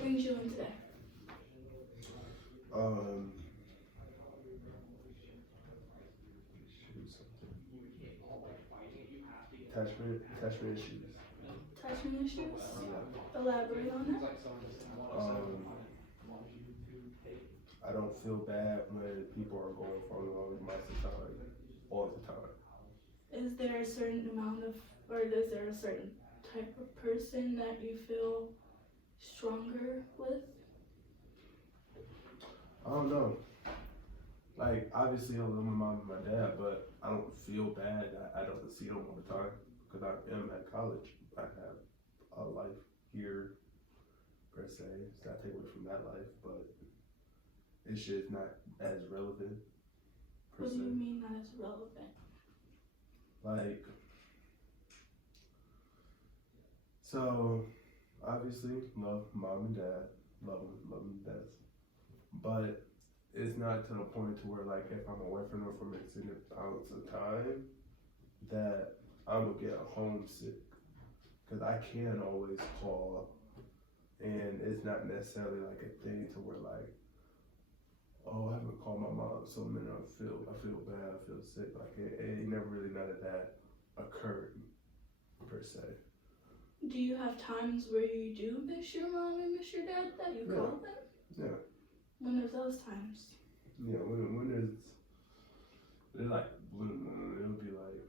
brings you in today? Um, shoot, something. Attachment issues. Attachment issues? Yeah. Elaborate on that. I don't feel bad when people are going for a long amount of time, all the time. Is there a certain amount of, or is there a certain type of person that you feel stronger with? I don't know. Like, obviously, I love my mom and my dad, but I don't feel bad that I don't see them all the time because I am at college. I have a life here, per se. It's not taken away from that life, but it's just not as relevant, per What se. do you mean that is relevant? Like, so obviously, love mom and dad, love them to death. But it's not to the point to where, like, if I'm away from them for extended amounts of time, that I'm gonna get homesick. Because I can always call, and it's not necessarily like a thing to where, like, oh, I haven't called my mom so many. I feel bad, I feel sick. Like, it never really none of that occurred, per se. Do you have times where you do miss your mom and miss your dad that you call them? Yeah. When are those times? Yeah, when it's like, it'll be like,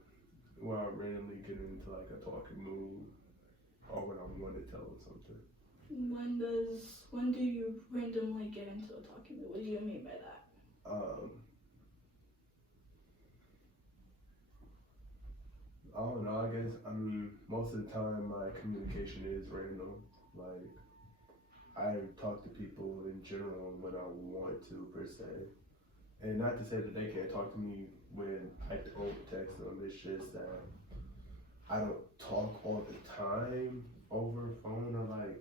when I randomly get into like a talking mood, or when I want to tell them something. When do you randomly get into a talking mood? What do you mean by that? I don't know, I mean, most of the time my communication is random. Like, I talk to people in general when I want to, per se. And not to say that they can't talk to me when I don't text them, it's just that I don't talk all the time over phone, or like,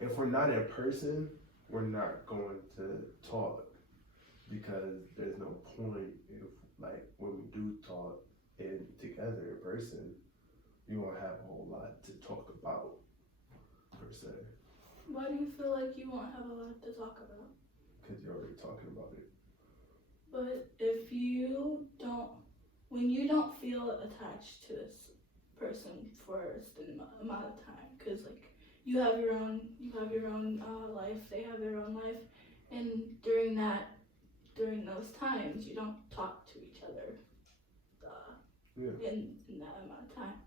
if we're not in person, we're not going to talk because there's no point if, like, when we do talk and together in person, you won't have a whole lot to talk about, per se. Why do you feel like you won't have a lot to talk about? Because you're already talking about it. But if you don't, when you don't feel attached to this person for a certain amount of time, because like you have your own life, they have their own life, and during those times, you don't talk to each other in that amount of time.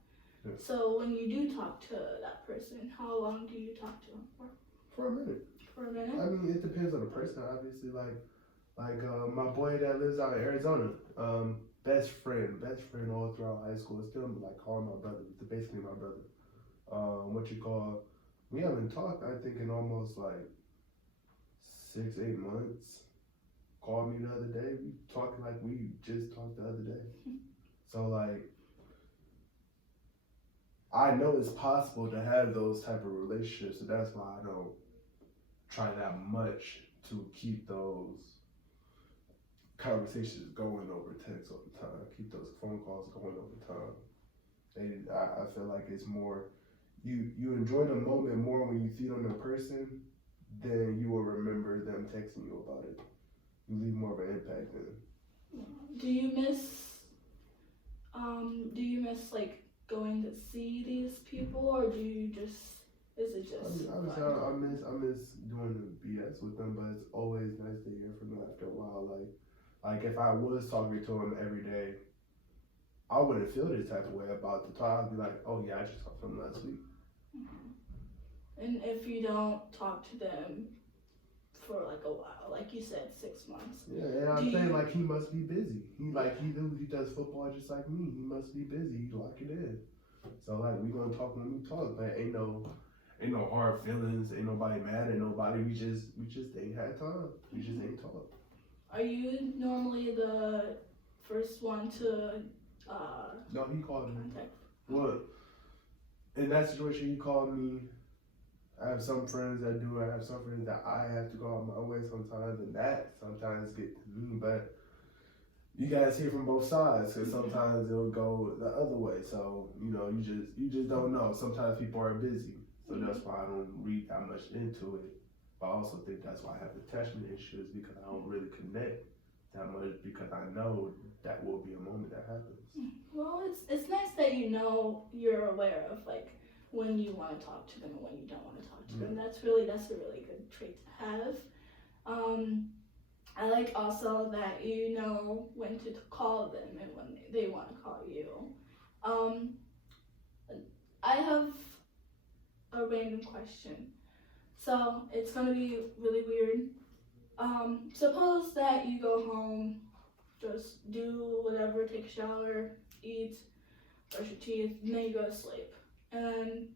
Yeah. So when you do talk to that person, how long do you talk to them for? For a minute. For a minute? I mean, it depends on the person, obviously. Like my boy that lives out in Arizona, best friend all throughout high school. Still like calling my brother. It's basically my brother. We haven't talked, I think, in almost like 6-8 months. Called me the other day. We talking like we just talked the other day. So like, I know it's possible to have those type of relationships, so that's why I don't try that much to keep those conversations going over text all the time, keep those phone calls going over time. And I feel like it's more, you enjoy the moment more when you see them in person than you will remember them texting you about it. You leave more of an impact then. Do you miss like going to see these people, or do you just, is it just? I miss doing the BS with them, but it's always nice to hear from them after a while. Like if I was talking to them every day, I wouldn't feel this type of way about the talk. I'd be like, oh yeah, I just talked to them last week. Mm-hmm. And if you don't talk to them for like a while, like you said, 6 months. Yeah, and I'm saying like he must be busy. He does football just like me. He must be busy. You lock it in. So like we gonna talk when we talk, but ain't no hard feelings. Ain't nobody mad at nobody. We just ain't had time. We just ain't talk. Are you normally the first one to No, he called me. contact? Well, in that situation, he called me. I have some friends that do. I have some friends that I have to go out my way sometimes, and that sometimes get to me. But you guys hear from both sides, because sometimes it'll go the other way. So you just don't know. Sometimes people are busy, so that's why I don't read that much into it. But I also think that's why I have attachment issues, because I don't really connect that much, because I know that will be a moment that happens. Well, it's nice that you're aware of like when you want to talk to them and when you don't want to talk to them. That's a really good trait to have. I like also that you know when to call them and when they want to call you. I have a random question. So it's gonna be really weird. Suppose that you go home, just do whatever, take a shower, eat, brush your teeth, and then you go to sleep. And then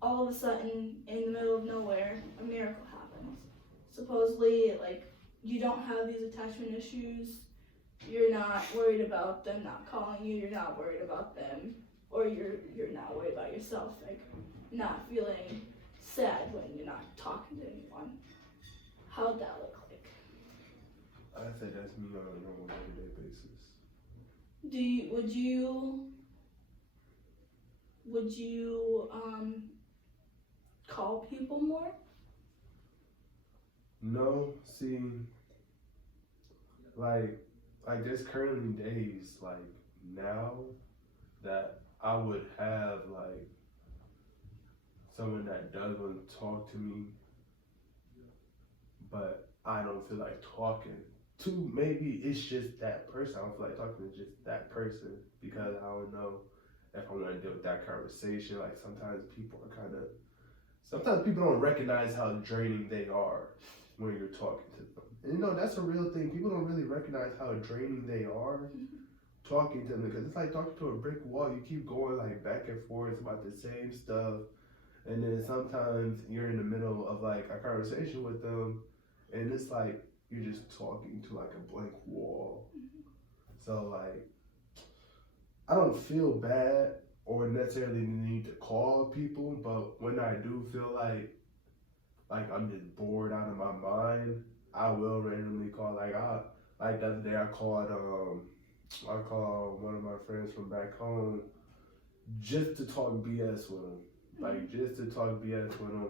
all of a sudden, in the middle of nowhere, a miracle happens. Supposedly, like, you don't have these attachment issues, you're not worried about them not calling you, you're not worried about them, or you're not worried about yourself, like, not feeling sad when you're not talking to anyone. How'd that look like? I say that's me on a normal everyday basis. Would you call people more? No, see, like there's currently days like now that I would have like someone that does want to talk to me, but I don't feel like talking to. Maybe it's just that person. I don't feel like talking to just that person because I don't know if I want to deal with that conversation. Like sometimes people don't recognize how draining they are when you're talking to them. And that's a real thing. People don't really recognize how draining they are talking to them, because it's like talking to a brick wall. You keep going like back and forth about the same stuff, and then sometimes you're in the middle of like a conversation with them, and it's like you're just talking to like a blank wall. So like, I don't feel bad or necessarily need to call people, but when I do feel like I'm just bored out of my mind, I will randomly call. Like the other day I called one of my friends from back home just to talk BS with him. Like just to talk BS with him.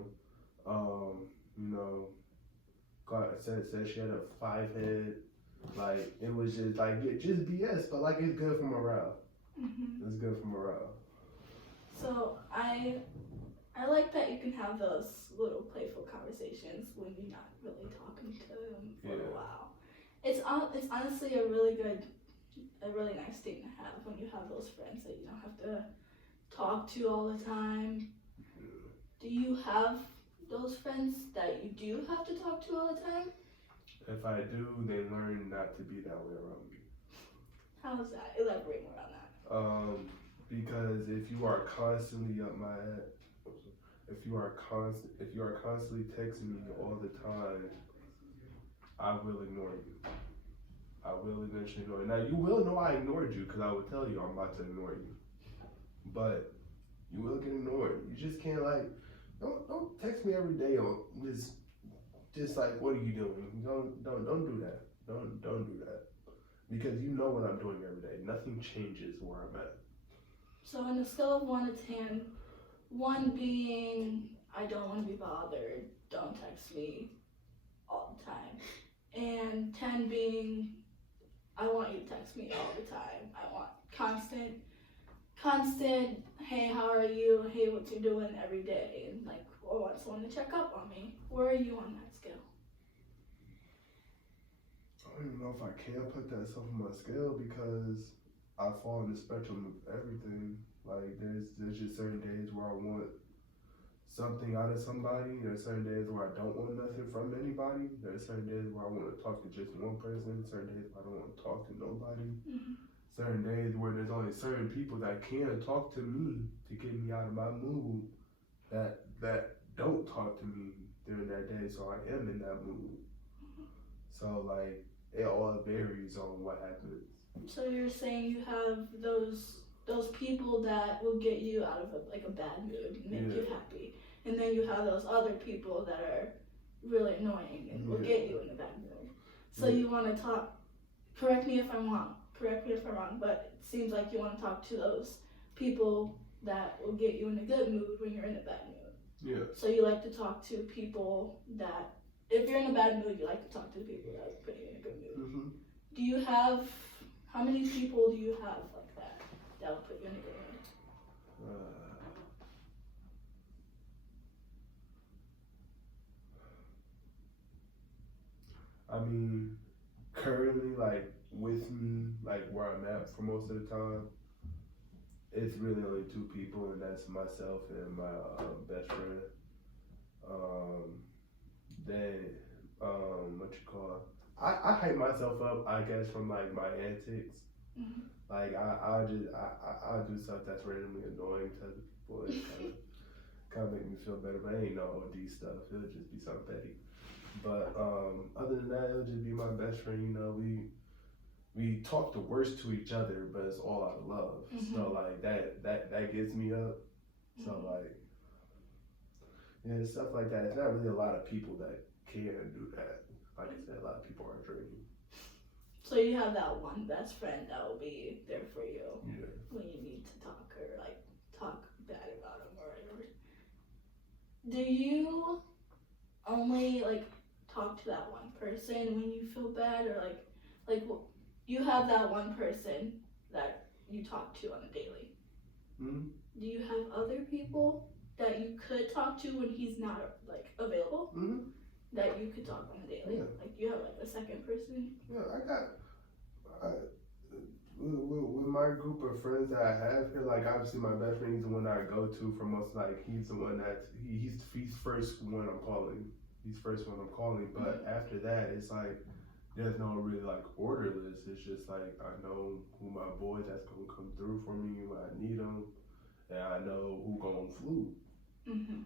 Said she had a 5 head. Like it was just like just BS, but like it's good for morale. It's good for morale. So I like that you can have those little playful conversations when you're not really talking to them for a while. It's honestly a really nice thing to have when you have those friends that you don't have to talk to all the time. Do you have those friends that you do have to talk to all the time? If I do, they learn not to be that way around me. How is that? Elaborate more on that. Because if you are constantly up my head, if you are constantly texting me all the time, I will ignore you. I will eventually ignore you. Now you will know I ignored you because I will tell you I'm about to ignore you. But you will get ignored. You just can't don't text me every day on just like, what are you doing? Don't do that. Don't do that. Because you know what I'm doing every day. Nothing changes where I'm at. So on a scale of 1 to 10, 1 being I don't want to be bothered, don't text me all the time, and 10 being I want you to text me all the time. I want constant, hey, how are you? Hey, what you doing every day? And like, I want someone to check up on me. Where are you on that scale? I don't even know if I can put that stuff on my scale because I fall in the spectrum of everything. Like there's just certain days where I want something out of somebody. There's certain days where I don't want nothing from anybody. There's certain days where I want to talk to just one person. Certain days where I don't want to talk to nobody. Certain days where there's only certain people that can talk to me to get me out of my mood that don't talk to me during that day, so I am in that mood. So like it all varies on what happens. So you're saying you have those people that will get you out of a bad mood and make you happy, and then you have those other people that are really annoying and will get you in a bad mood. So you want to talk. Correct me if I'm wrong, but it seems like you want to talk to those people that will get you in a good mood when you're in a bad mood. Yeah. So you like to talk to people that, if you're in a bad mood, you like to talk to the people that put you in a good mood. Mm-hmm. Do you have, how many people do you have like that will put you in a good mood? I mean, currently, like with me, like where I'm at for most of the time, it's really only two people, and that's myself and my best friend. Um, then, what you call? I hype myself up, I guess, from like my antics. Mm-hmm. Like I do stuff that's randomly annoying to people. It kind of make me feel better, but it ain't no OD stuff. It'll just be something petty. But other than that, it'll just be my best friend. You know, we talk the worst to each other, but it's all out of love. Mm-hmm. So like that gets me up. So Mm-hmm. like yeah, stuff like that. It's not really a lot of people that can do that. Like I said, a lot of people are drinking. So you have that one best friend that will be there for you Yeah. when you need to talk or like talk bad about him or whatever. Do you only like talk to that one person when you feel bad, or like you have that one person that you talk to on a daily? Mm-hmm. Do you have other people that you could talk to when he's not like available? Mm-hmm. That you could talk on a daily? Yeah. Like you have like a second person? Yeah, with my group of friends that I have here, like obviously my best friend, he's the one that I go to for most. Like he's the one that he's first one I'm calling. He's first one I'm calling. But after that, it's like there's no really like order list. It's just like I know who my boys that's gonna come through for me when I need them, and I know who gonna flew. Mm-hmm.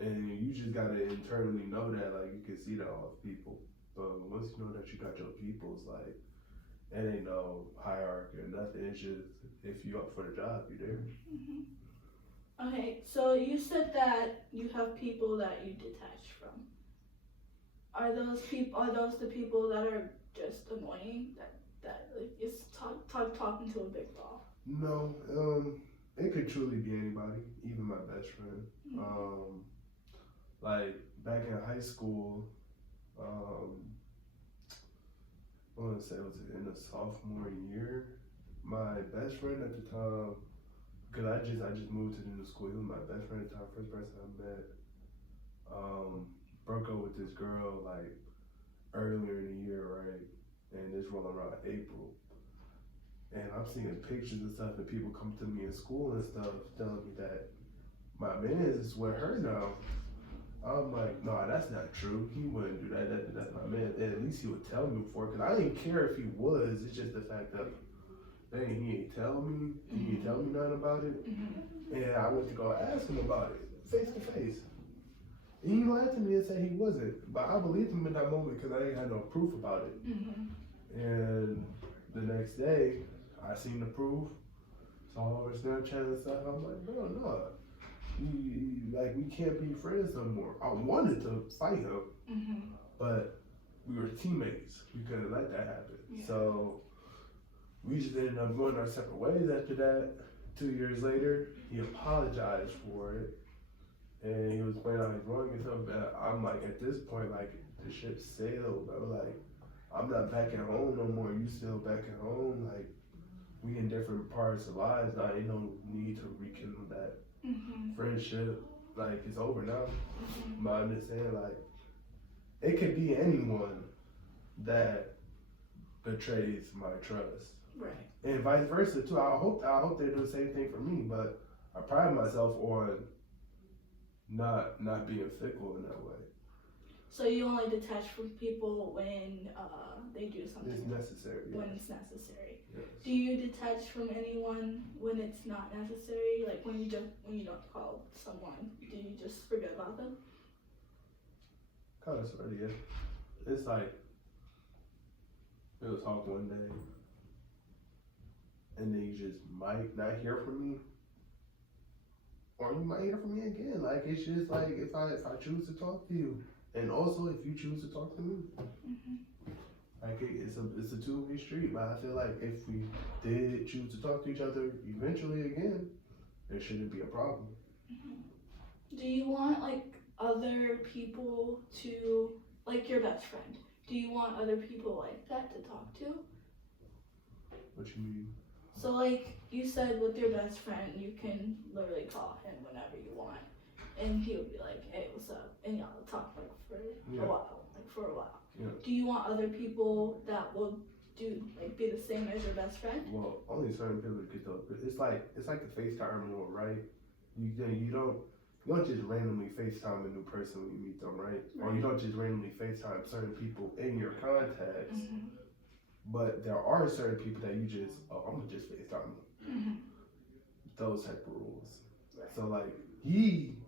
And you just gotta internally know that, like you can see that off people. But once you know that you got your people, it's like it ain't no hierarchy or nothing. It's just if you up for the job, you there. Mm-hmm. Okay, so you said that you have people that you detach from. Are those the people that are just annoying? That like is talking to a big ball? No, it could truly be anybody, even my best friend. Mm-hmm. Like back in high school, I want to say it was in the sophomore year. My best friend at the time, because I just moved to the new school. He was my best friend at the time, first person I met. Broke up with this girl like earlier in the year, right? And this rolling around April. And I'm seeing pictures and stuff, and people come to me in school and stuff, telling me that my man is with her now. I'm like, no, that's not true. He wouldn't do that. That's my man. And at least he would tell me before, because I didn't care if he was. It's just the fact that, dang, he ain't tell me. He ain't tell me nothing about it. Mm-hmm. And I went to go ask him about it, face to face. And he lied to me and said he wasn't. But I believed him in that moment because I didn't have no proof about it. Mm-hmm. And the next day, I seen the proof. Saw over Snapchat and stuff. I'm like, bro, no. We can't be friends no more. I wanted to fight him, Mm-hmm. but we were teammates. We couldn't let that happen. Yeah. So we just ended up going our separate ways after that. 2 years later, he apologized for it, and he was pointing out his wrong and stuff. But I'm like, at this point, like the ship sailed, bro. Like I'm not back at home no more. You still back at home? Like we in different parts of lives. Now ain't no need to rekindle that. Mm-hmm. Friendship, like it's over now. Mm-hmm. But I'm just saying, like it could be anyone that betrays my trust, Right. and vice versa too. I hope they do the same thing for me. But I pride myself on not being fickle in that way. So you only detach from people when they do something. It's necessary. When Yes. it's necessary. Yes. Do you detach from anyone when it's not necessary? Like when you don't call someone, do you just forget about them? Kind of sort of, yeah. It's like we'll talk one day, and then you just might not hear from me, or you might hear from me again. Like it's just like if I choose to talk to you, and also if you choose to talk to me. Mm-hmm. Like it's a two-way street, but I feel like if we did choose to talk to each other eventually again, there shouldn't be a problem. Mm-hmm. Do you want like other people to, like your best friend? Do you want other people like that to talk to? What you mean? So like you said with your best friend, you can literally call him whenever you want, and he'll be like, "Hey, what's up?" And y'all talk like for Yeah. a while, like for a while. Yeah. Do you want other people that will do like be the same as your best friend? Well, only certain people get those. It's like the FaceTime rule, right? You don't just randomly FaceTime a new person when you meet them, right? Or you don't just randomly FaceTime certain people in your contacts. Mm-hmm. But there are certain people that you just, I'm gonna just FaceTime them. Mm-hmm. Those type of rules. Right. So like he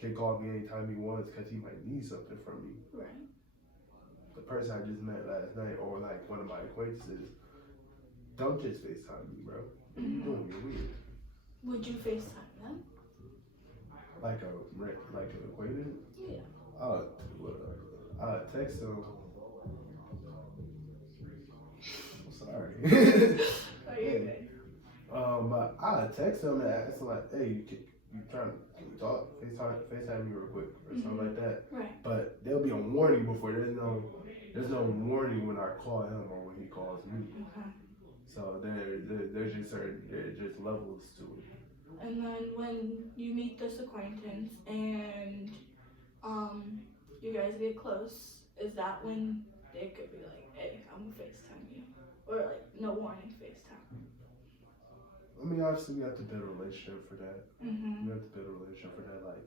can call me anytime he wants because he might need something from me. Right. The person I just met last night, or like one of my acquaintances, don't just FaceTime me, bro. What are you doing? You're weird. Would you FaceTime them? Like an acquaintance? Yeah. I'll text them. I'm sorry. Are you okay? But I'll text them and ask them like, hey, you trying to can we talk? FaceTime me real quick or something like that. Right. But there'll be a warning before. There's no warning when I call him or when he calls me. Okay. So there's just levels to it. And then when you meet this acquaintance and you guys get close, is that when they could be like, hey, I'm gonna FaceTime you? Or like no warning FaceTime? I mean, obviously we have to build a relationship for that. Mm-hmm. We have to build a relationship for that. Like,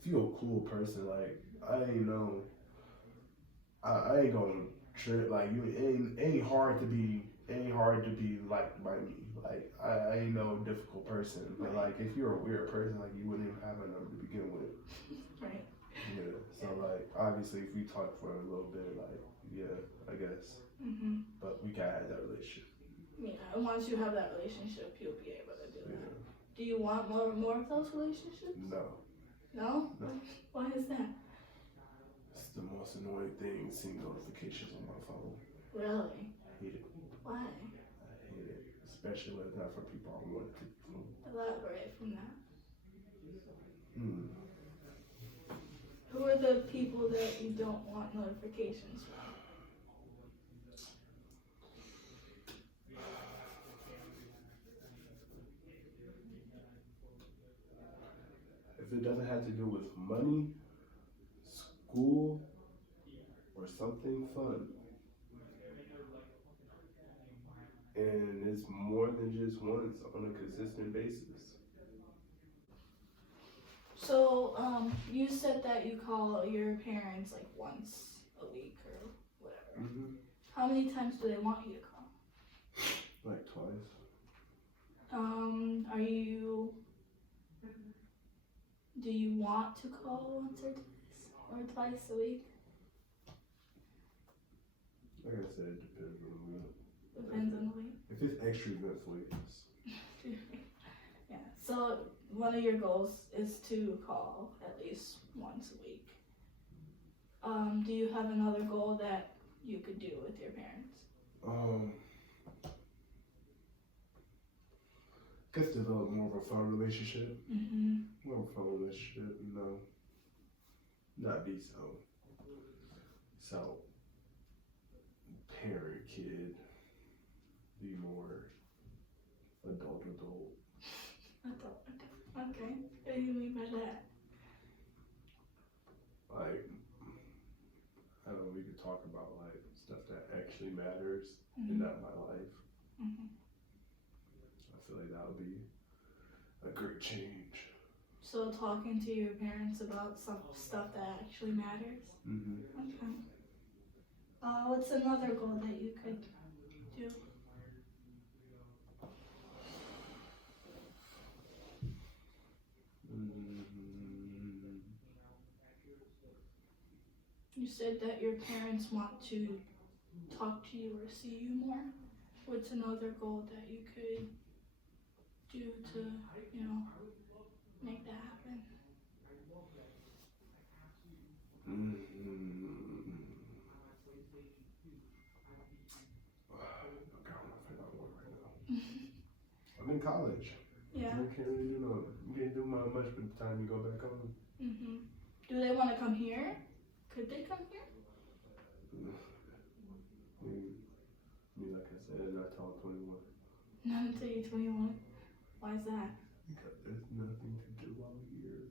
if you're a cool person, like I ain't know, I ain't gonna trip. Like you ain't hard to be liked by me. Like I ain't no difficult person. But like if you're a weird person, like you wouldn't even have a number to begin with. Right. Yeah. So like obviously if we talk for a little bit, like yeah, I guess. Mm-hmm. But we gotta have that relationship. Yeah, and once you have that relationship, you'll be able to do that. Yeah. Do you want more of those relationships? No. No? No. Why is that? It's the most annoying thing, seeing notifications on my phone. Really? I hate it. Why? I hate it. Especially when it's not from people I want to. Elaborate from that. Hmm. Who are the people that you don't want notifications from? If it doesn't have to do with money, school, or something fun, and it's more than just once on a consistent basis. So, you said that you call your parents like once a week or whatever. Mm-hmm. How many times do they want you to call? Like twice. Do you want to call once or twice a week? Like I said, it depends on the week. Depends on the week. If it's extra eventful, yes. Yeah. So one of your goals is to call at least once a week. Do you have another goal that you could do with your parents? Guess develop more of a fun relationship. Mm-hmm. More of a fun relationship, not be so parent kid. Be more adult. Okay. What do you mean by that? Like, I don't know, we could talk about like stuff that actually matters and not my life. Mm-hmm. I feel like that would be a great change. So talking to your parents about some stuff that actually matters? Mm-hmm. Okay. What's another goal that you could do? You said that your parents want to talk to you or see you more. What's another goal that you could do to, make that happen? I'm in college. Yeah. You can't really do no. You can't do much by the time you go back home. Mhm. Do they want to come here? Could they come here? Like I said, not till I'm 21. Not until you're 21. Why is that? Because there's nothing to do out here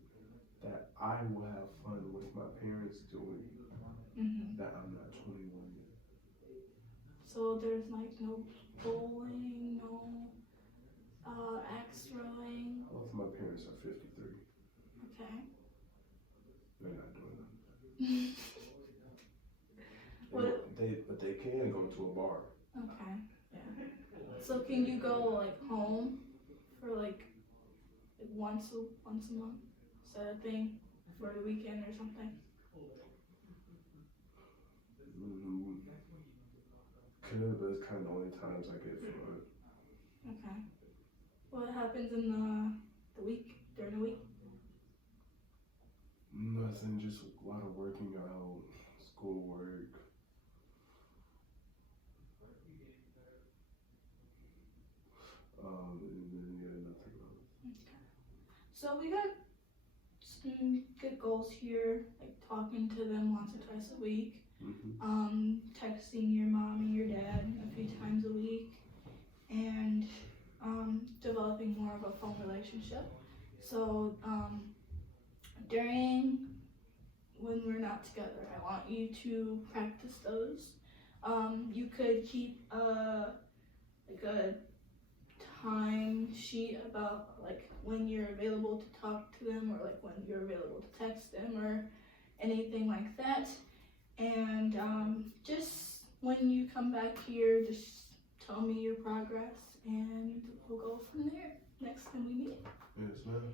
that I will have fun with my parents doing Mhm. that I'm not 21 yet. So there's like no bowling, no axe throwing. Both my parents are 53. Okay. They're not doing that. What? But they can go to a bar. Okay. Yeah. So can you go like home for like once a month? Is that a thing for the weekend or something? Could, but it's kind of the only times I get fun. Okay. What happens in the week during the week? Nothing, just a lot of working out, schoolwork. And then yeah, nothing else. Okay. So we got some good goals here, like talking to them once or twice a week, texting your mom and your dad a few times a week, and developing more of a phone relationship. So during when we're not together, I want you to practice those. You could keep like a time sheet about like when you're available to talk to them or like when you're available to text them or anything like that. And just when you come back here, just tell me your progress and we'll go from there next time we meet. Yes, ma'am.